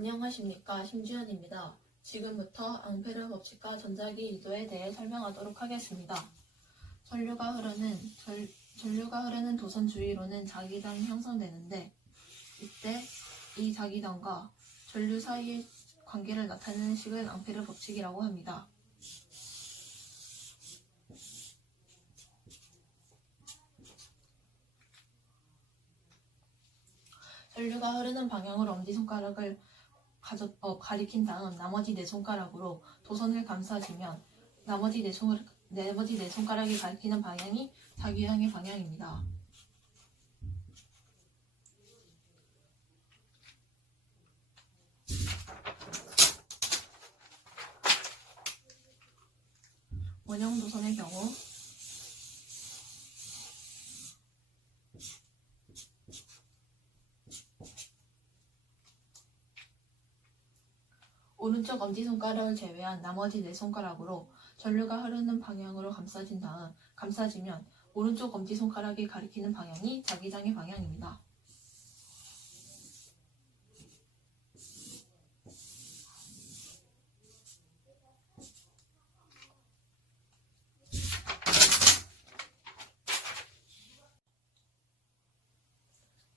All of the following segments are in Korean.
안녕하십니까 심지연입니다. 지금부터 앙페르 법칙과 전자기 유도에 대해 설명하도록 하겠습니다. 전류가 흐르는 전, 전류가 흐르는 도선 주위로는 자기장이 형성되는데 이때 이 자기장과 전류 사이의 관계를 나타내는 식을 앙페르 법칙이라고 합니다. 전류가 흐르는 방향으로 엄지손가락을 가져, 어, 가리킨 다음 나머지 네 손가락으로 도선을 감싸주면 나머지 네, 손, 나머지 네 손가락이 가리키는 방향이 자기장의 방향입니다. 원형 도선의 경우 오른쪽 엄지손가락을 제외한 나머지 네 손가락으로 전류가 흐르는 방향으로 감싸진 다음 감싸지면 오른쪽 엄지손가락이 가리키는 방향이 자기장의 방향입니다.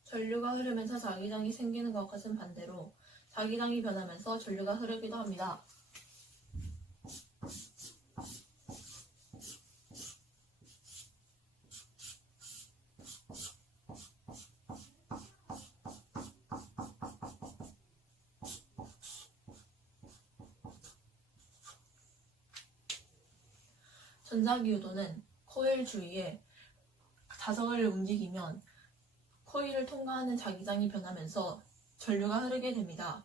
전류가 흐르면서 자기장이 생기는 것과는 반대로 자기장이 변하면서 전류가 흐르기도 합니다. 전자기유도는 코일 주위에 자석을 움직이면 코일을 통과하는 자기장이 변하면서 전류가 흐르게 됩니다.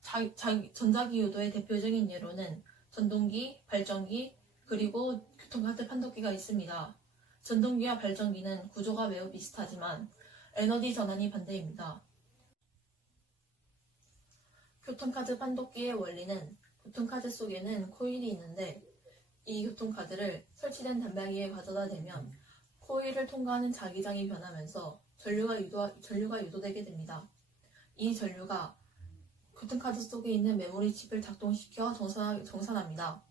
자, 자, 전자기유도의 대표적인 예로는 전동기, 발전기, 그리고 교통카드 판독기가 있습니다. 전동기와 발전기는 구조가 매우 비슷하지만 에너지 전환이 반대입니다. 교통카드 판독기의 원리는 교통카드 속에는 코일이 있는데 이 교통카드를 설치된 단말기에 가져다 대면 코일을 통과하는 자기장이 변하면서 전류가, 유도, 전류가 유도되게 됩니다. 이 전류가 교통카드 속에 있는 메모리 칩을 작동시켜 정산, 정산 합니다.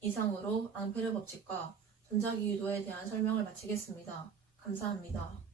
이상으로 앙페르 법칙과 전자기 유도에 대한 설명을 마치겠습니다. 감사합니다.